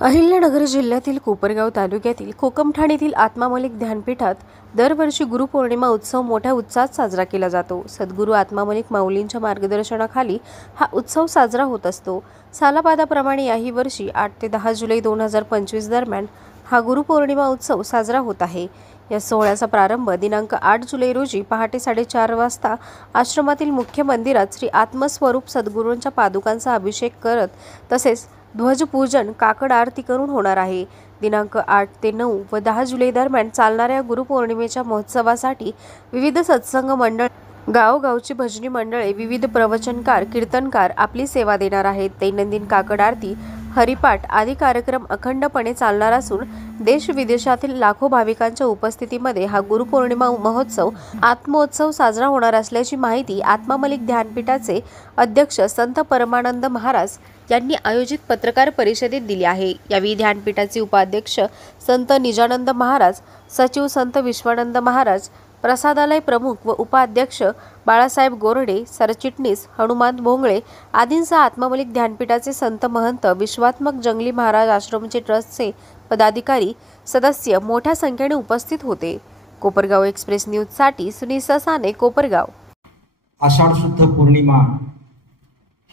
अहिल्यानगर जिल्ह्यातील कोपरगाव तालुक्यातील कोकमठाण येथील आत्मामलिक ध्यानपीठात दरवर्षी गुरुपौर्णिमा उत्सव मोठ्या उत्साहात साजरा केला जातो। सद्गुरू आत्मामलिक माऊलींच्या मार्गदर्शनाखाली हा उत्सव साजरा होत असतो। सालाबादाप्रमाणे याही वर्षी 8 ते 10 जुलै 2025 दरम्यान हा गुरुपौर्णिमा उत्सव साजरा होत आहे। या सोहळ्याचा प्रारंभ दिनांक 8 जुलै रोजी पहाटे 4:30 वाजता आश्रमातील मुख्य मंदिरात श्री आत्मस्वरूप सद्गुरूंच्या पादुकांचा अभिषेक करत तसेच ध्वजपूजन काकड आरती करून होणार आहे। दिनांक 8 ते 9 व 10 जुलै दरम्यान चालणाऱ्या गुरुपौर्णिमेच्या महोत्सवासाठी विविध सत्संग मंडळ, गावगावची भजनी मंडळे, विविध प्रवचनकार, कीर्तनकार आपली सेवा देणार आहेत। दैनंदिन काकड आरती, हरिपाठ आदी कार्यक्रम अखंडपणे चालणार असून देश विदेशातील लाखो भाविकांच्या उपस्थितीमध्ये हा गुरुपौर्णिमा महोत्सव आत्मोत्सव साजरा होणार असल्याची माहिती आत्मामलिक ध्यानपीठाचे अध्यक्ष संत परमानंद महाराज यांनी आयोजित पत्रकार परिषदेत दिली आहे। यावेळी ध्यानपीठाचे उपाध्यक्ष संत निजानंद महाराज, सचिव संत विश्वानंद महाराज, प्रसादालय प्रमुख व उपाध्यक्ष बाळासाहेब गोरडे, सरचिटणीस हनुमान भोंगळे आदींसह आत्मामलिक ध्यानपीठाचे संत महंत, विश्वात्मक जंगली महाराज आश्रमचे ट्रस्टचे पदाधिकारी, सदस्य मोठ्या संख्येने उपस्थित होते। कोपरगाव एक्सप्रेस न्यूजसाठी सुनील ससाने, कोपरगाव। आषाढ शुद्ध पौर्णिमा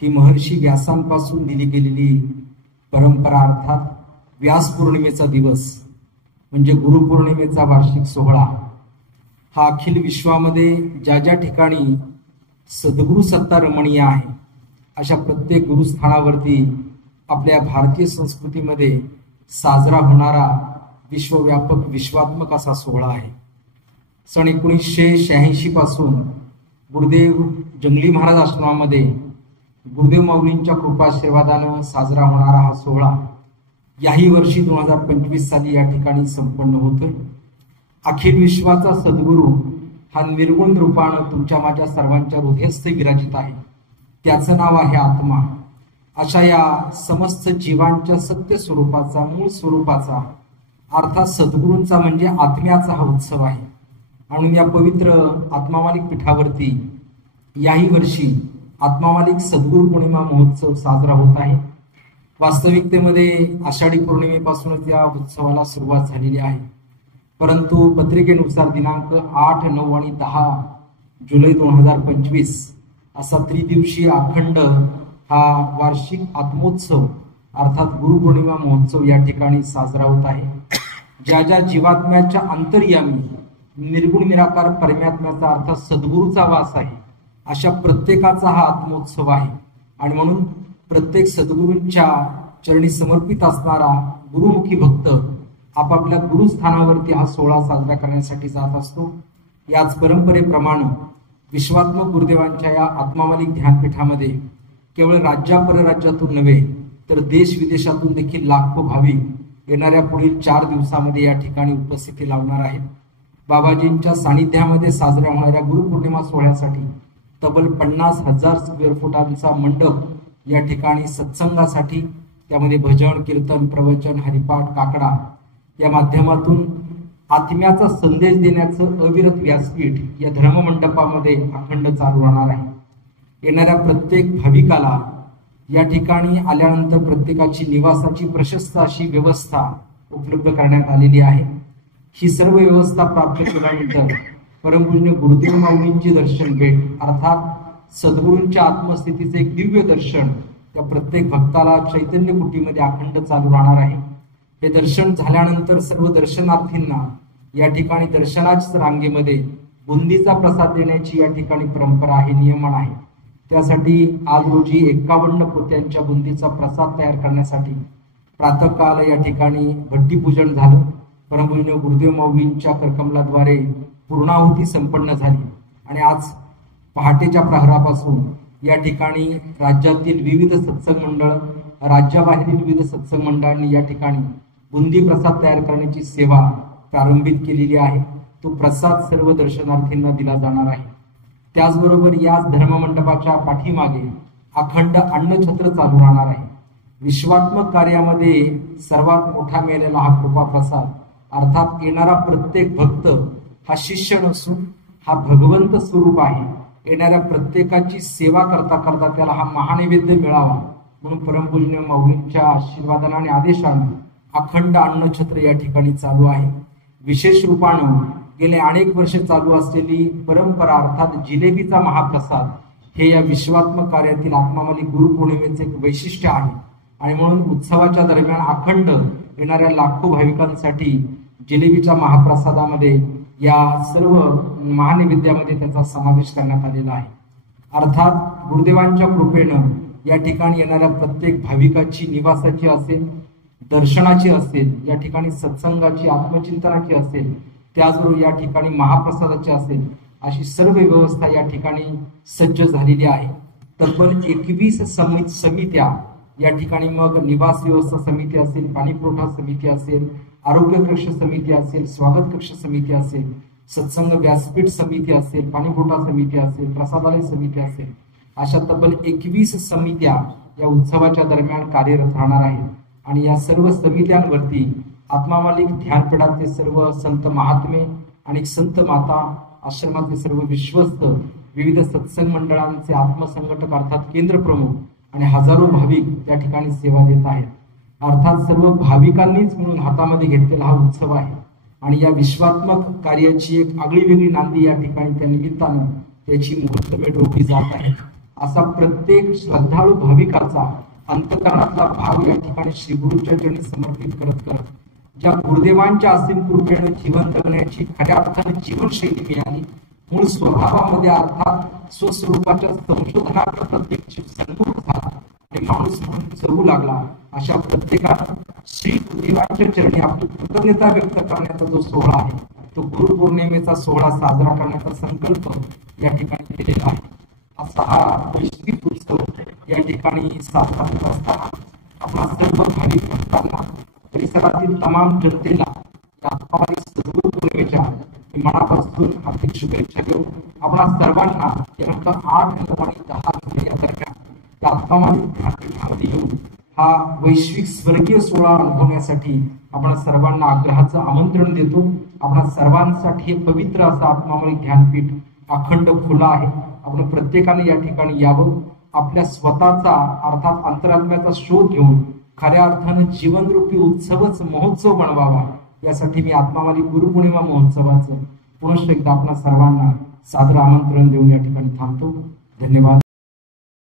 ही महर्षी व्यासांपासून दिली गेलेली परंपरा, अर्थात व्यास पौर्णिमेचा दिवस म्हणजे गुरुपौर्णिमेचा वार्षिक सोहळा हा अखिल विश्वामध्ये ज्या ज्या ठिकाणी सद्गुरु सत्ता रमणीय आहे अशा प्रत्येक गुरुस्थानावरती आपल्या भारतीय संस्कृतीमध्ये साजरा होणारा विश्वव्यापक विश्वात्मक असा सोहळा आहे। सन 1986 पासून गुरुदेव जंगली महाराज आश्रमामध्ये गुरुदेव माऊलींच्या कृपाशीर्वादाने साजरा होणारा हा सोहळा याही वर्षी 2025 साली या ठिकाणी संपन्न होतोय। अखिल विश्वाचा सद्गुरू हा निर्गुण रूपाने तुमच्या माझ्या सर्वांच्या हृदयस्थ विराजित आहे। त्याचं नाव आहे आत्मा। अशा या समस्त जीवांच्या सत्य स्वरूपाचा, मूळ स्वरूपाचा अर्थात सद्गुरूंचा म्हणजे आत्म्याचा हा उत्सव आहे। आणि या पवित्र आत्मामलिक पीठावरती याही वर्षी आत्मामलिक सद्गुरू पौर्णिमा महोत्सव साजरा होत आहे। वास्तविकतेमध्ये आषाढी पौर्णिमेपासूनच या उत्सवाला सुरुवात झालेली आहे, परंतु पत्रिकेनुसार दिनांक 8, 9 आणि 10 जुलै 2025 असा त्रिदिवसीय अखंड हा वार्षिक आत्मोत्सव अर्थात गुरुपौर्णिमा महोत्सव या ठिकाणी साजरा होत आहे। ज्या ज्या जीवात्म्याच्या अंतर्यामी निर्गुण निराकार परमात्म्याचा अर्थात सद्गुरूचा वास आहे अशा प्रत्येकाचा हा आत्मोत्सव आहे। आणि म्हणून प्रत्येक सद्गुरूंच्या चरणी समर्पित असणारा गुरुमुखी भक्त आपापल्या गुरुस्थानावरती हा सोहळा साजरा करण्यासाठी जात असतो। याच परंपरेप्रमाणे विश्वात्मक गुरुदेवांच्या या आत्मामलिक ध्यानपीठामध्ये केवळ राज्या परराज्यातून नव्हे तर देश विदेशातून देखील लाखो भाविक येणाऱ्या पुढील 4 दिवसामध्ये या ठिकाणी उपस्थिती लावणार आहेत। बाबाजींच्या सानिध्यामध्ये साजऱ्या होणाऱ्या गुरुपौर्णिमा सोहळ्यासाठी तब्बल 50,000 स्क्वेअर फुटांचा मंडप या ठिकाणी सत्संगासाठी, त्यामध्ये भजन, कीर्तन, प्रवचन, हरिपाठ, काकडा या माध्यमातून आत्म्याचा संदेश देण्याचं अविरत व्यासपीठ या धर्ममंडपामध्ये अखंड चालू राहणार आहे। येणाऱ्या प्रत्येक भाविकाला या ठिकाणी आल्यानंतर प्रत्येकाची निवासाची प्रशस्त अशी व्यवस्था उपलब्ध करण्यात आलेली आहे। ही सर्व व्यवस्था प्राप्त केल्यानंतर परमपूज्य गुरुदेव माऊलींची दर्शन भेट अर्थात सद्गुरूंच्या आत्मस्थितीचे एक दिव्य दर्शन त्या प्रत्येक भक्ताला चैतन्य कुटीमध्ये अखंड चालू राहणार आहे। हे दर्शन झाल्यानंतर सर्व दर्शनार्थींना या ठिकाणी दर्शनाच्या रांगेमध्ये बुंदीचा प्रसाद देण्याची या ठिकाणी परंपरा आहे, नियमन आहे। त्यासाठी आज रोजी 51 पोत्यांच्या बुंदीचा प्रसाद तयार करण्यासाठी प्रातःकाल या ठिकाणी भट्टीपूजन झालं। परमपूज्य गुरुदेव माऊलींच्या करकमलाद्वारे पूर्णाहुती संपन्न झाली आणि आज पहाटेच्या प्रहरापासून या ठिकाणी राज्यातील विविध सत्संग मंडळ, राज्याबाहेरील विविध सत्संग मंडळांनी या ठिकाणी बुंदी प्रसाद तयार करण्याची सेवा प्रारंभित केलेली आहे। तो प्रसाद सर्व दर्शनार्थींना दिला जाणार आहे। त्याचबरोबर याच धर्ममंडपाच्या पाठीमागे अखंड अन्नछत्र चालू राहणार आहे। विश्वात्मक कार्यामध्ये सर्वात मोठा मिळालेला हा कृपा प्रसाद अर्थात येणारा प्रत्येक भक्त हा शिष्य नसून हा भगवंत स्वरूप आहे। येणाऱ्या प्रत्येकाची सेवा करता करता त्याला हा महानैवेद्य मिळावा म्हणून परमपूजनीय माऊलींच्या आशीर्वादाने आणि आदेशाने अखंड अन्नछत्र या ठिकाणी चालू आहे. विशेष रूपानं गेले अनेक वर्ष चालू असलेली परंपरा अर्थात जिलेबीचा महाप्रसाद हे या विश्वात्मक कार्यातील आत्मामालिक गुरुपौर्णिमेचे एक वैशिष्ट्य आहे. आणि म्हणून उत्सवाच्या दरम्यान अखंड येणाऱ्या लाखो भाविकांसाठी जिलेबीच्या महाप्रसादामध्ये या सर्व महानैवेद्यामध्ये त्याचा समावेश करण्यात आलेला आहे. अर्थात गुरुदेवांच्या कृपेनं या ठिकाणी येणाऱ्या प्रत्येक भाविकाची निवासाची असेल, दर्शनाची असेल, या ठिकाणी सत्संगाची आत्मचिंतनाची असेल, त्याचबरोबर या ठिकाणी महाप्रसादाची असेल, अशी सर्व व्यवस्था या ठिकाणी सज्ज झालेली आहे. तब्बल 21 समित्या या ठिकाणी, मग निवास व्यवस्था समिती असेल, पाणी पुरवठा समिती असेल, आरोग्य कक्ष समिती असेल, स्वागत कक्ष समिती असेल, सत्संग व्यासपीठ समिती असेल, पाणी पुरवठा समिती असेल, प्रसादालय समिती असेल, अशा तब्बल 21 समित्या या उत्सवाच्या दरम्यान कार्यरत राहणार आहेत. आणि या सर्व समित्यांवरती आत्मामालिक ध्यानपीठाचे सर्व संत महात्मे आणि संत माता, आश्रमातले सर्व विश्वस्त, विविध सत्संग मंडळांचे आत्मसंघटक अर्थात केंद्र प्रमुख आणि हजारो भाविक त्या ठिकाणी सेवा देत आहेत. अर्थात सर्व भाविकांनीच मिळून हातामध्ये घेतलेला हा उत्सव आहे. आणि या विश्वात्मक कार्याची एक आगळी वेगळी नांदी या ठिकाणी त्या निमित्तानं त्याची मुहूर्तमेढ रोखली जात आहे. असा प्रत्येक श्रद्धाळू भाविकाचा अंतकरणातला भाव या ठिकाणी श्री गुरुच्या चरणी समर्पित करत ज्या गुरुदेवांच्या असीम कृपेने जीवन जगण्याची खऱ्या अर्थाने जीवनशैली मिळाली, मूळ स्वभावामध्ये अर्थात स्वस्वरूपाच्या संशोधनाकडे प्रत्येक सन्मुख झाला आणि माणूस म्हणून जगू लागला, अशा प्रत्येकानं श्री गुरुदेवांच्या चरणी आपली कृतज्ञता व्यक्त करण्याचा जो सोहळा आहे, तो गुरुपौर्णिमेचा सोहळा साजरा करण्याचा संकल्प या ठिकाणी केलेला आहे. असा हा वैश्विक उत्सव या ठिकाणी साजरा होत असताना आपला सर्व भाविक भक्तांना, परिसरातील तमाम जनतेला आत्मामालिक सद्गुरू पौर्णिमेच्या मनापासून हार्दिक शुभेच्छा देऊन आपणा सर्वांना दिनांक 8, 9 आणि 10 या दरम्यान आत्मामालिक ध्यानपीठामध्ये येऊन हा वैश्विक स्वर्गीय सोहळा अनुभवण्यासाठी आपण सर्वांना आग्रहाचं आमंत्रण देतो. आपण सर्वांसाठी हे पवित्र असं आत्मामालिक ध्यानपीठ अखंड खुला आहे. आपण प्रत्येकाने या ठिकाणी यावं, आपल्या स्वतःचा अर्थात अंतरात्म्याचा शोध घेऊन खऱ्या अर्थानं जीवनरूपी उत्सवच महोत्सव बनवावा, यासाठी मी आत्मामालिक गुरुपौर्णिमा महोत्सवाचं पुनश्च एकदा आपल्या सर्वांना सादर आमंत्रण देऊन या ठिकाणी थांबतो. धन्यवाद.